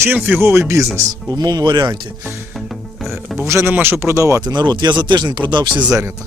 Чим фіговий бізнес у моєму варіанті? Е, Бо вже нема що продавати. Народ, я за тиждень продав всі зернята.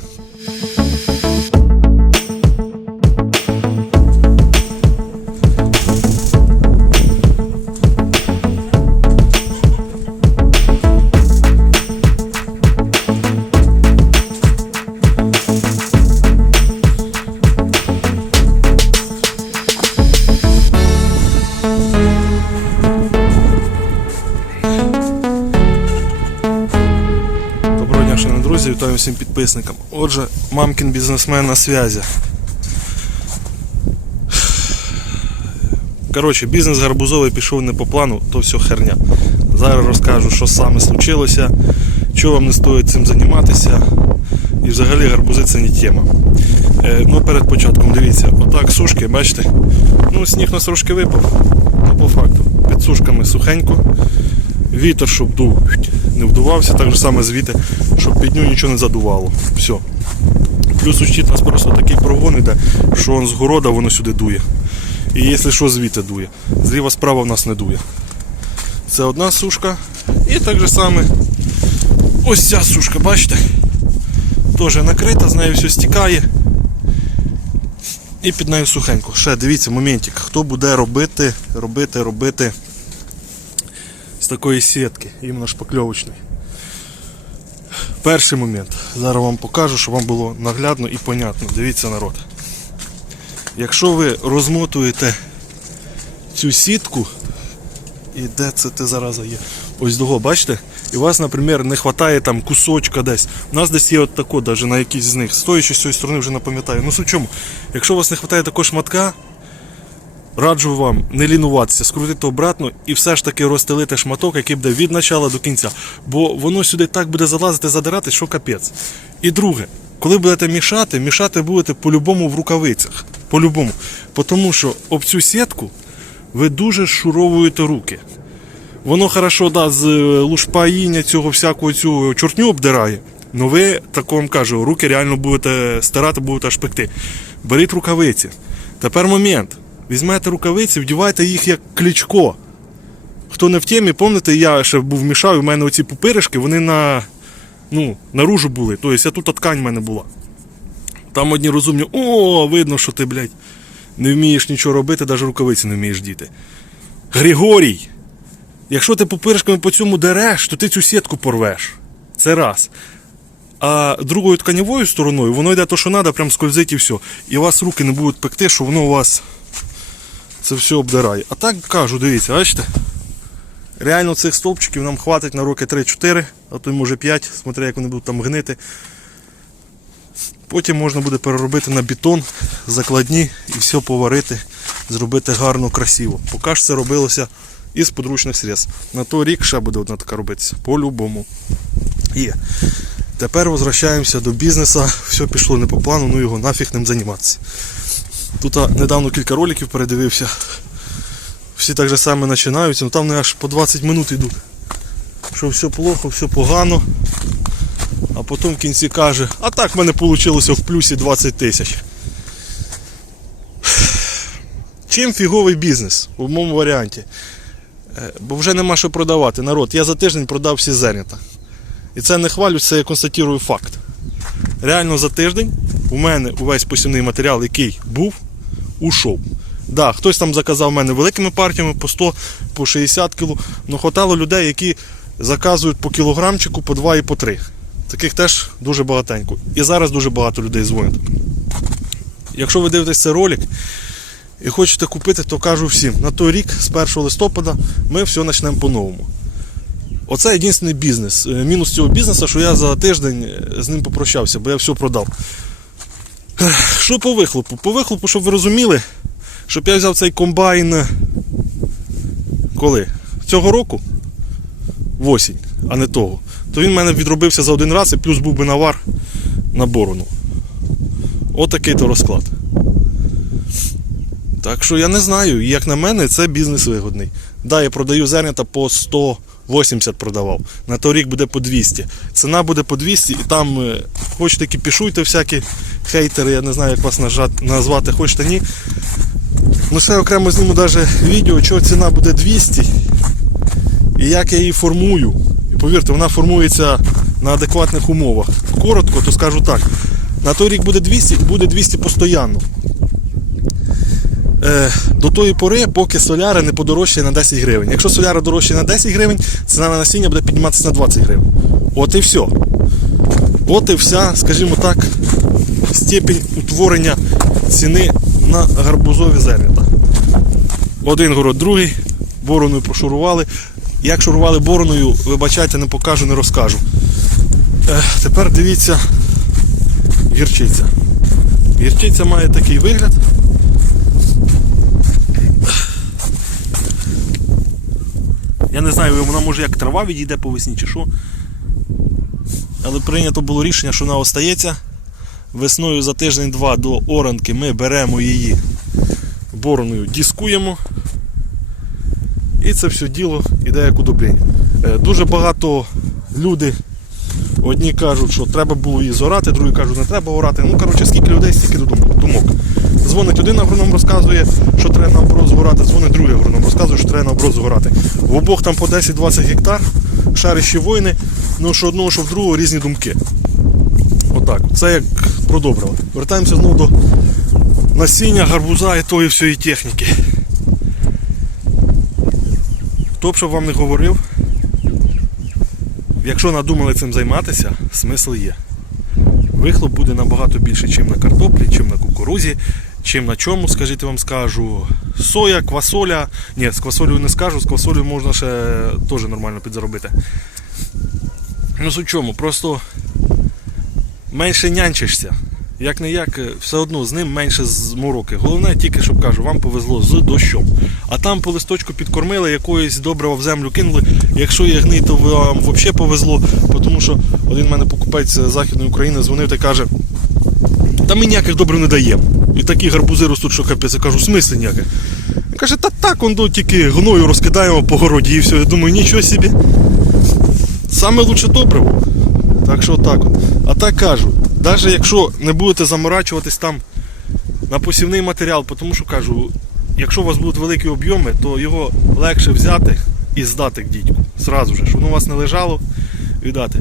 Вітаю всім підписникам. Отже, мамкін бізнесмен на зв'язі. Коротше, бізнес гарбузовий пішов не по плану, то все херня. Зараз розкажу, що саме случилося, чого вам не стоїть цим займатися. І взагалі гарбузи це не тема. Е, ну, перед початком, дивіться, отак сушки, бачите? Ну, сніг на трошки випав, ну по факту. Під сушками сухенько. Вітер, щоб дув, не вдувався, так же саме звідти, щоб під ню нічого не задувало. Все. Плюс у у нас просто такий прогон іде, що он з города воно сюди дує. І якщо що, звідти дує. Зліва справа в нас не дує. Це одна сушка. І так же саме ось ця сушка, бачите? Теж накрита, з нею все стікає. І під нею сухенько. Ще дивіться, моментик. Хто буде робити, робити, робити з такої сітки, іменно шпакльовочної. Перший момент. Зараз вам покажу, щоб вам було наглядно і понятно. Дивіться народ. Якщо ви розмотуєте цю сітку, і де це ти зараза є? Ось того, бачите? І у вас, наприклад, не вистачає там кусочка десь. У нас десь є от тако, навіть на якійсь з них. Стоячи з цієї сторони, вже не пам'ятаю. Ну суть чому? Якщо у вас не вистачає такого шматка, раджу вам не лінуватися, скрутити обратно і все ж таки розстелити шматок, який буде від початку до кінця. Бо воно сюди так буде залазити, задирати, що капець. І друге, коли будете мішати, мішати будете по-любому в рукавицях. По-любому. Тому що об цю сітку ви дуже шуровуєте руки. Воно хорошо да, з е, лушпаїння цього всякого цю чортню обдирає. Ну ви, так вам кажу, руки реально будете стирати, будете аж пекти. Беріть рукавиці. Тепер момент. Візьмете рукавиці, вдівайте їх як кличко. Хто не в темі, пам'ятаєте, я ще був мішав, в мене оці пупиришки, вони на, ну, наружу були. Тобто, тут ткань в мене була. Там одні розумні, о, видно, що ти, блядь, не вмієш нічого робити, навіть рукавиці не вмієш діти. Григорій! Якщо ти пупиришками по цьому дереш, то ти цю сітку порвеш. Це раз. А другою тканевою стороною воно йде то, що треба, прям скользить і все. І у вас руки не будуть пекти, що воно у вас це все обдирає. А так кажу, дивіться, бачите? Реально цих стовпчиків нам хватить на роки 3-4, а то й може 5, смотря як вони будуть там гнити. Потім можна буде переробити на бетон, закладні і все поварити, зробити гарно, красиво. Поки ж це робилося із подручних средств. На той рік ще буде одна така робитися. По-любому. Є. Тепер возвращаємося до бізнесу. Все пішло не по плану, ну його нафіг ним займатися. Тут недавно кілька роликів передивився. Всі так же саме починаються, ну там вони аж по 20 минут йдуть. Що все плохо, все погано. А потім в кінці каже, а так в мене вийшло в плюсі 20 тисяч. Чим фіговий бізнес у моєму варіанті? Е, Бо вже нема що продавати. Народ, я за тиждень продав всі зернята. І це не хвалю, це я констатую факт. Реально за тиждень у мене увесь посівний матеріал, який був, ушов. Да, хтось там заказав в мене великими партіями по 100, по 60 кг. Ну хватало людей, які заказують по кілограмчику, по 2 і по 3. Таких теж дуже багатенько. І зараз дуже багато людей дзвонять. Якщо ви дивитесь цей ролик і хочете купити, то кажу всім, на той рік, з 1 листопада, ми все почнемо по-новому. Оце єдиний бізнес. Е, Мінус цього бізнесу, що я за тиждень е, з ним попрощався, бо я все продав. Що по вихлопу? По вихлопу, щоб ви розуміли, щоб я взяв цей комбайн е, коли? Цього року? В осінь, а не того. То він в мене відробився за один раз і плюс був би навар на борону. Отакий то розклад. Так що я не знаю, як на мене, це бізнес вигодний. Да, я продаю зернята по 180 продавав. На той рік буде по 200. Ціна буде по 200 і там е, хочете кіпішуйте всякі хейтери, я не знаю, як вас назвати, хочете ні. Ну все окремо зніму навіть відео, чого ціна буде 200. і як я її формую. І повірте, вона формується на адекватних умовах. Коротко, то скажу так. На той рік буде 200, буде 200 постійно. Е, до тої пори, поки соляри не подорожчає на 10 гривень. Якщо соляра дорожчає на 10 гривень, ціна на насіння буде підніматися на 20 гривень. От і все. От і вся, скажімо так, степінь утворення ціни на гарбузові зернята. Один город, другий, бороною пошурували. Як шурували бороною, вибачайте, не покажу, не розкажу. Е, тепер дивіться гірчиця. Гірчиця має такий вигляд. Я не знаю, вона може як трава відійде по весні чи що. Але прийнято було рішення, що вона остається. Весною за тиждень-два до оранки ми беремо її бороною, дискуємо. І це все діло іде як удобрення. Е, Дуже багато люди одні кажуть, що треба було її зорати, другі кажуть, не треба орати. Ну, коротше, скільки людей, стільки думок. Дзвонить один агроном, розказує, що треба наоборот згорати, дзвонить другий агроном, розказує, що треба наоборот згорати. В обох там по 10-20 гектар, шарищі воїни, ну що одного, що в другого різні думки. Отак. Це як про доброго. Вертаємося знову до насіння, гарбуза і тої всієї техніки. Хто б що вам не говорив, якщо надумали цим займатися, смисл є. Вихлоп буде набагато більше, чим на картоплі, чим на кукурузі, чим на чому, скажіть вам скажу. Соя, квасоля. Ні, з квасолею не скажу, з квасолею можна ще теж нормально підзаробити. Ну суть чому, просто менше нянчишся. Як не як, все одно з ним менше змороки. Головне тільки, щоб кажу, вам повезло з дощом. А там по листочку підкормили, якоїсь добрива в землю кинули. Якщо є гний, то вам взагалі повезло. Тому що один мене покупець з Західної України дзвонив та каже, та ми ніяких добрив не даємо. І такі гарбузи ростуть, що капець. Я кажу, в смислі ніяких? Він каже, та так, он до тільки гною розкидаємо по городі і все. Я думаю, нічого собі. Саме лучше добриво. Так що так от. А так кажу, навіть якщо не будете заморачуватись там на посівний матеріал, тому що кажу, якщо у вас будуть великі об'єми, то його легше взяти і здати к дідьку. Зразу же, щоб воно у вас не лежало, віддати.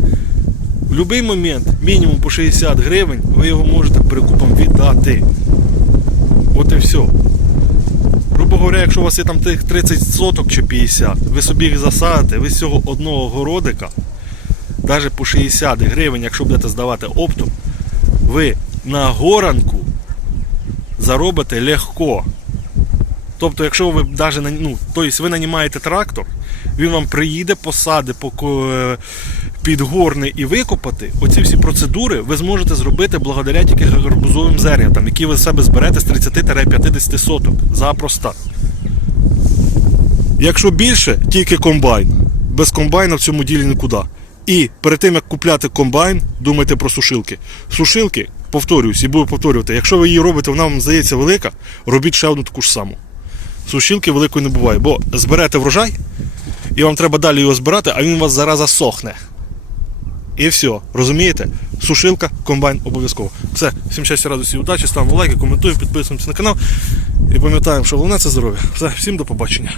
В будь-який момент, мінімум по 60 гривень, ви його можете перекупом віддати. От і все. Грубо говоря, якщо у вас є там тих 30 соток чи 50, ви собі їх засадите, ви з цього одного городика навіть по 60 гривень, якщо будете здавати оптом, ви на горанку заробите легко. Тобто, якщо ви навіть ну, тобто ви нанімаєте трактор, він вам приїде, посади поко- підгорне і викопати, оці всі процедури ви зможете зробити благодаря тільки гарбузовим зернятам, які ви себе зберете з 30-50 соток. Запросто. Якщо більше, тільки комбайн. Без комбайна в цьому ділі нікуди. І перед тим як купляти комбайн, думайте про сушилки. Сушилки, повторююсь, і буду повторювати, якщо ви її робите, вона вам здається велика, робіть ще одну таку ж саму. Сушилки великої не буває, бо зберете врожай, і вам треба далі його збирати, а він у вас зараза сохне. І все, розумієте? Сушилка, комбайн обов'язково. Все, всім щастя, радості, удачі, ставимо лайки, коментуємо, підписуємося на канал. І пам'ятаємо, що головне це здоров'я. Все, всім до побачення.